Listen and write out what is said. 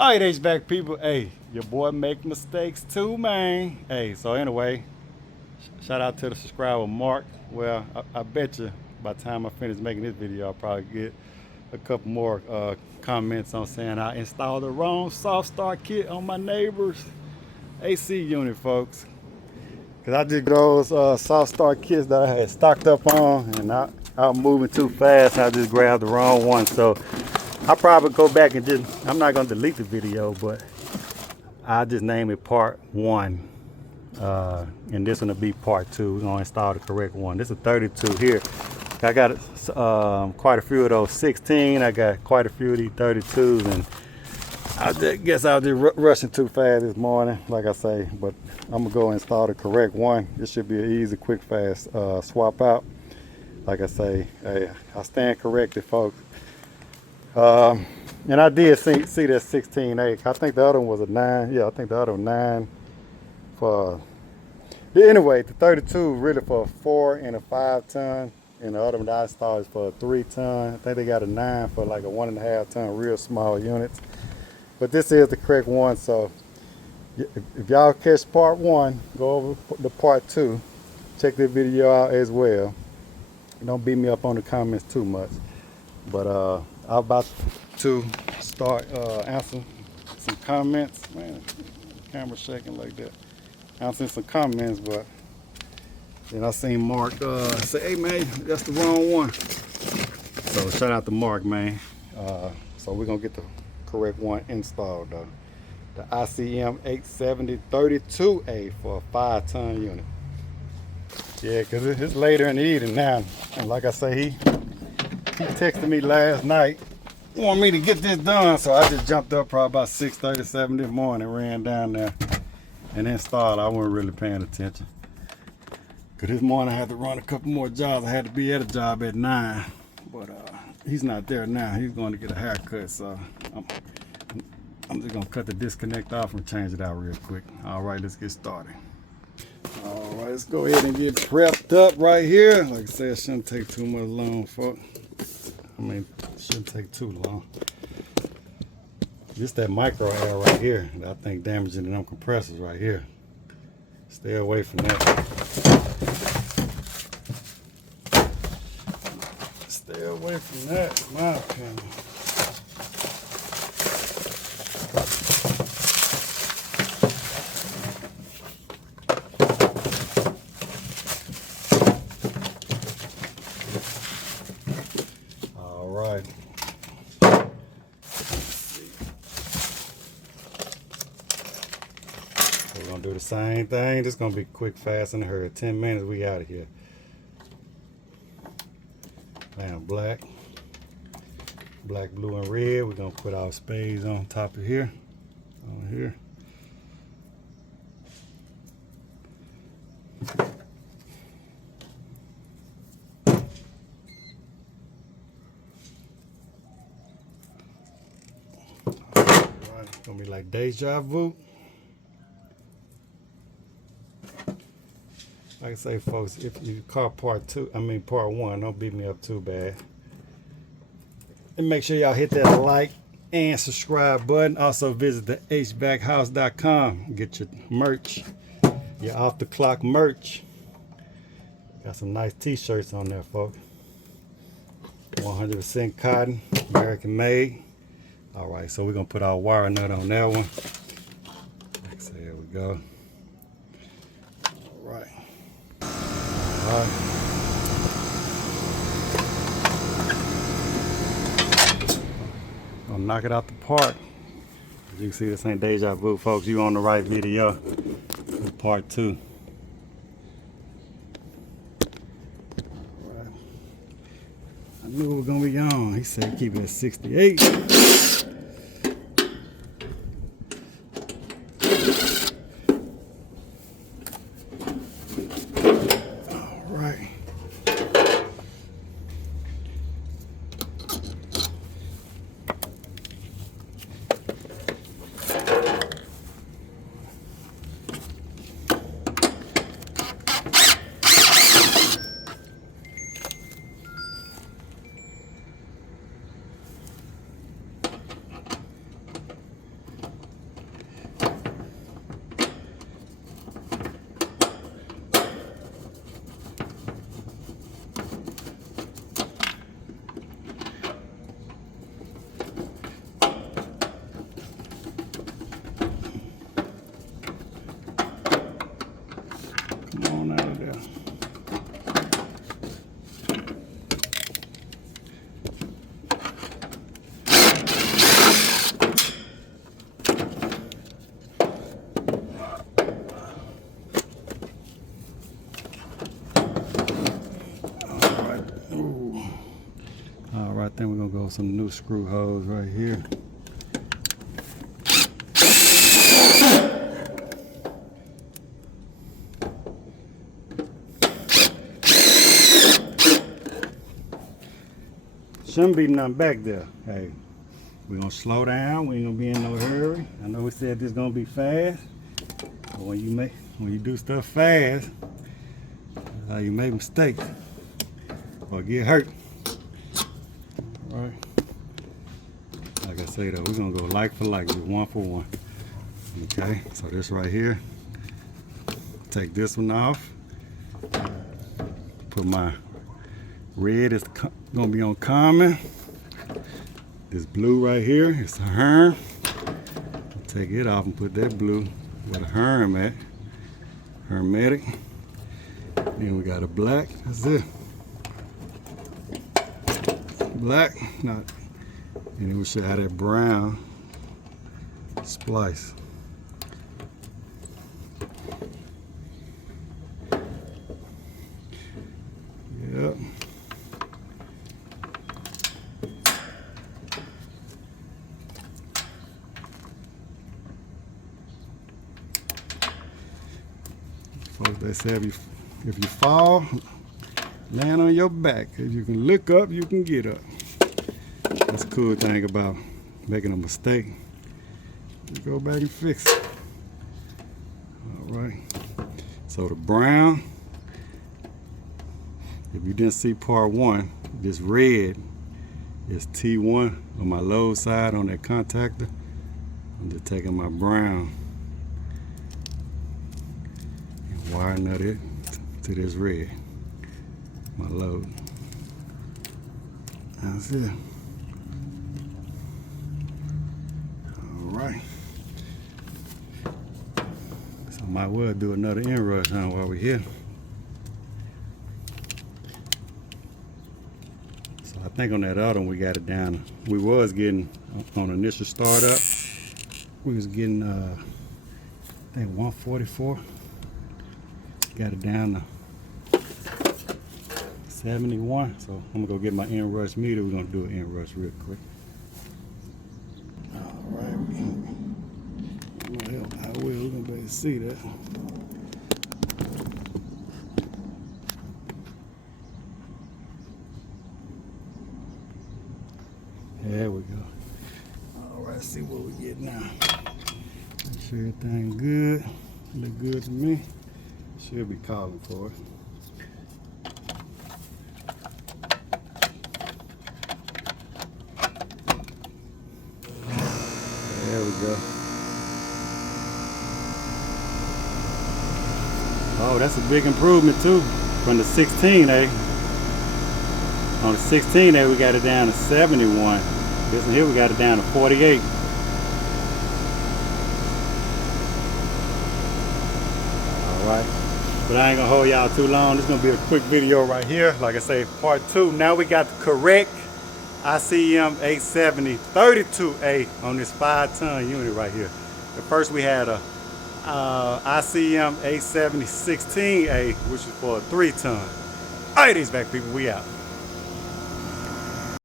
All right, HVAC people. Hey, your boy make mistakes too, man. Hey, so anyway, shout out to the subscriber Mark. Well, I bet you by the time I finish making this video, I'll probably get a couple more comments on saying I installed the wrong soft start kit on my neighbor's AC unit, folks. Cause I just those soft start kits that I had stocked up on, and I was moving too fast. I just grabbed the wrong one. So I'll probably go back and I'm not gonna delete the video, but I'll just name it part 1. And this one will be part 2. We're gonna install the correct one. This is 32 here. I got quite a few of those 16. I got quite a few of these 32s, and I guess I was just rushing too fast this morning, like I say, but I'm gonna go install the correct one. This should be an easy, quick, fast swap out. Like I say, hey, I stand corrected, folks. And I did see that 16.8. I think the other one was a 9. Yeah, I think the other one 9 for. Anyway, the 32 really for a 4 and a 5 ton, and the other one I installed is for a 3 ton. I think they got a 9 for like a 1.5 ton, real small units. But this is the correct one, so if y'all catch part 1, go over the part 2. Check the video out as well. Don't beat me up on the comments too much. But I'm about to start answering some comments. Man, the camera shaking like that. Answering some comments, but then I seen Mark say, "Hey man, that's the wrong one." So shout out to Mark, man. So we're gonna get the correct one installed though. The ICM 87032A for a 5 ton unit. Yeah, cause it's later in the evening now, and like I say, he texted me last night, wanted me to get this done, so I just jumped up probably about 6:37 this morning, ran down there and installed. I wasn't really paying attention. Cause this morning I had to run a couple more jobs. I had to be at a job at 9, but he's not there now. He's going to get a haircut, so I'm just gonna cut the disconnect off and change it out real quick. All right, let's get started. All right, let's go ahead and get prepped up right here. Like I said, it shouldn't take too much long, folks. I mean, it shouldn't take too long. Just that micro air right here that I think damaging them compressors right here. Stay away from that. Stay away from that, in my opinion. All right. We're gonna do the same thing. This is gonna be quick, fast, and hurry. 10 minutes, we out of here. Lamp black, blue, and red. We're gonna put our spades on top of here, on here. All right, gonna be like deja vu. Like I say, folks, if you caught part 1, don't beat me up too bad. And make sure y'all hit that like and subscribe button. Also visit the HVAChouse.com. Get your merch, your off the clock merch. Got some nice t-shirts on there, folks. 100% cotton, American made. All right, so we're gonna put our wire nut on that one. Like I say, here we go. All right. Gonna knock it out the park. As you can see, this ain't deja vu, folks. You on the right video. Part 2. Right. I knew it was gonna be on. He said keep it at 68. with some new screw holes right here. Shouldn't be nothing back there. Hey, we're gonna slow down. We ain't gonna be in no hurry. I know we said this gonna be fast, but when you do stuff fast, that's how you make mistakes or get hurt. All right. Like I say though, we're gonna go like for like, do 1 for 1. Okay. So this right here. Take this one off. Put my red is gonna be on common. This blue right here is a herm. Take it off and put that blue where the herm at. Hermetic. Then we got a black. That's it. Black. Not. And then we should have that brown splice. Yep. Folks, they say if you fall, land on your back. If you can look up, you can get up. That's a cool thing about making a mistake. You go back and fix it. All right. So the brown, if you didn't see part 1, this red is T1 on my low side on that contactor. I'm just taking my brown and wiring it to this red, my load. That's it. All right. So I might well do another inrush while we're here. I think on that other one we got it down. We was getting on initial startup. We was getting I think 144. Got it down to 71. So I'm gonna go get my inrush meter. We're gonna do an inrush real quick. All right. I will. We're gonna be able to see that. There we go. All right, see what we get now. Make sure everything good. Look good to me. Should be calling for it. There we go. Oh, that's a big improvement too from the 16A. On the 16A, we got it down to 71. This one here, we got it down to 48. All right. But I ain't gonna hold y'all too long. This is gonna be a quick video right here. Like I say, part 2. Now we got the correct ICM 870 32A on this 5-ton unit right here. At first we had a ICM 870 16A, which is for a 3-ton. All right, these back people, we out.